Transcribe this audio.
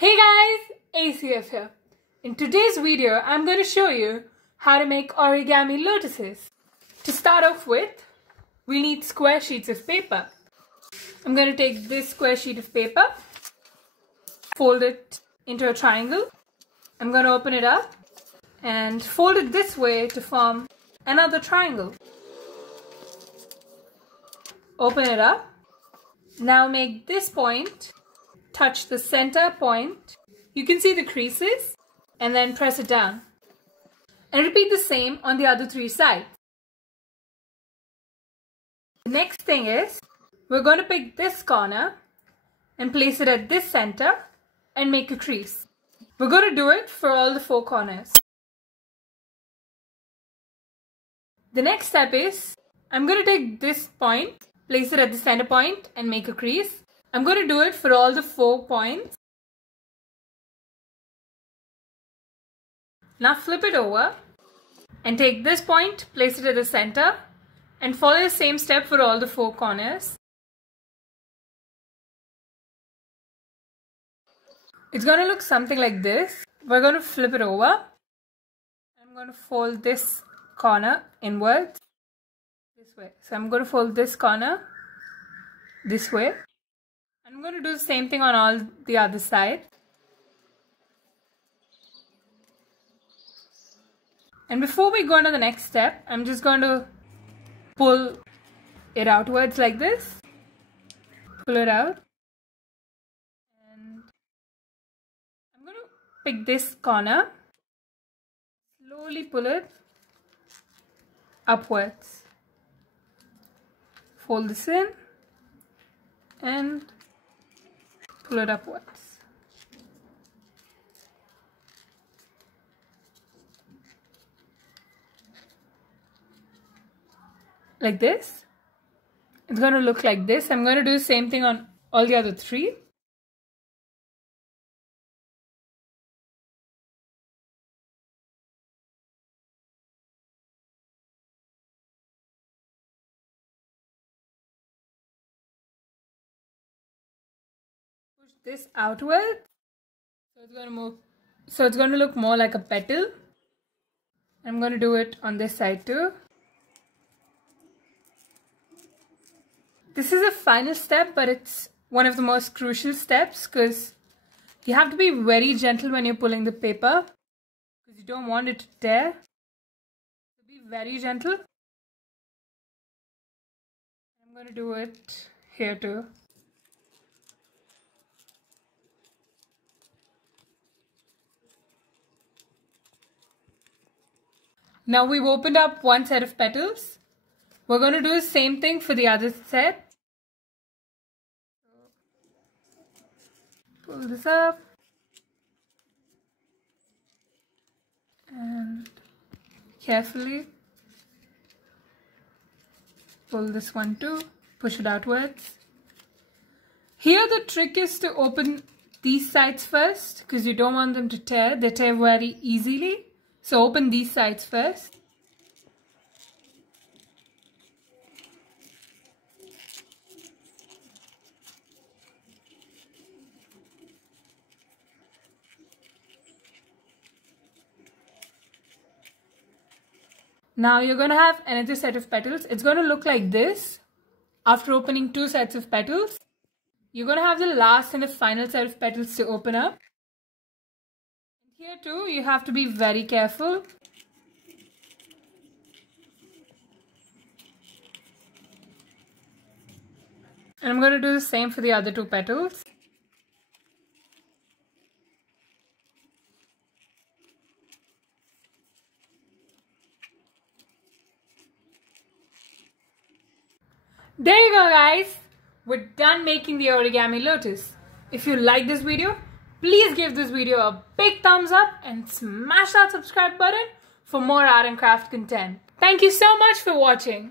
Hey guys, ACF here. In today's video, I'm going to show you how to make origami lotuses. To start off with, we need square sheets of paper. I'm going to take this square sheet of paper, fold it into a triangle. I'm going to open it up and fold it this way to form another triangle. Open it up. Now make this point touch the center point. You can see the creases and then press it down. And repeat the same on the other three sides. The next thing is, we're going to pick this corner and place it at this center and make a crease. We're going to do it for all the four corners. The next step is, I'm going to take this point, place it at the center point and make a crease. I'm going to do it for all the 4 points. Now flip it over and take this point, place it at the center and follow the same step for all the 4 corners. It's going to look something like this. We're going to flip it over. I'm going to fold this corner inwards this way. So I'm going to fold this corner this way. I'm going to do the same thing on all the other side. And before we go on to the next step, I'm just going to pull it outwards like this. Pull it out. And I'm going to pick this corner. Slowly pull it upwards. Fold this in and pull it upwards. Like this. It's going to look like this. I'm going to do the same thing on all the other 3. Push this outward. So it's going to look more like a petal. I'm going to do it on this side too. This is a final step, but it's one of the most crucial steps because you have to be very gentle when you're pulling the paper because you don't want it to tear. So be very gentle. I'm going to do it here too. Now we've opened up one set of petals. We're going to do the same thing for the other set. Pull this up. And carefully pull this one too. Push it outwards. Here the trick is to open these sides first because you don't want them to tear. They tear very easily. So open these sides first. Now you're going to have another set of petals. It's going to look like this. After opening 2 sets of petals, you're going to have the last and the final set of petals to open up. Here too, you have to be very careful. And I'm going to do the same for the other 2 petals. There you go guys, we're done making the origami lotus. If you like this video, please give this video a big thumbs up and smash that subscribe button for more art and craft content. Thank you so much for watching.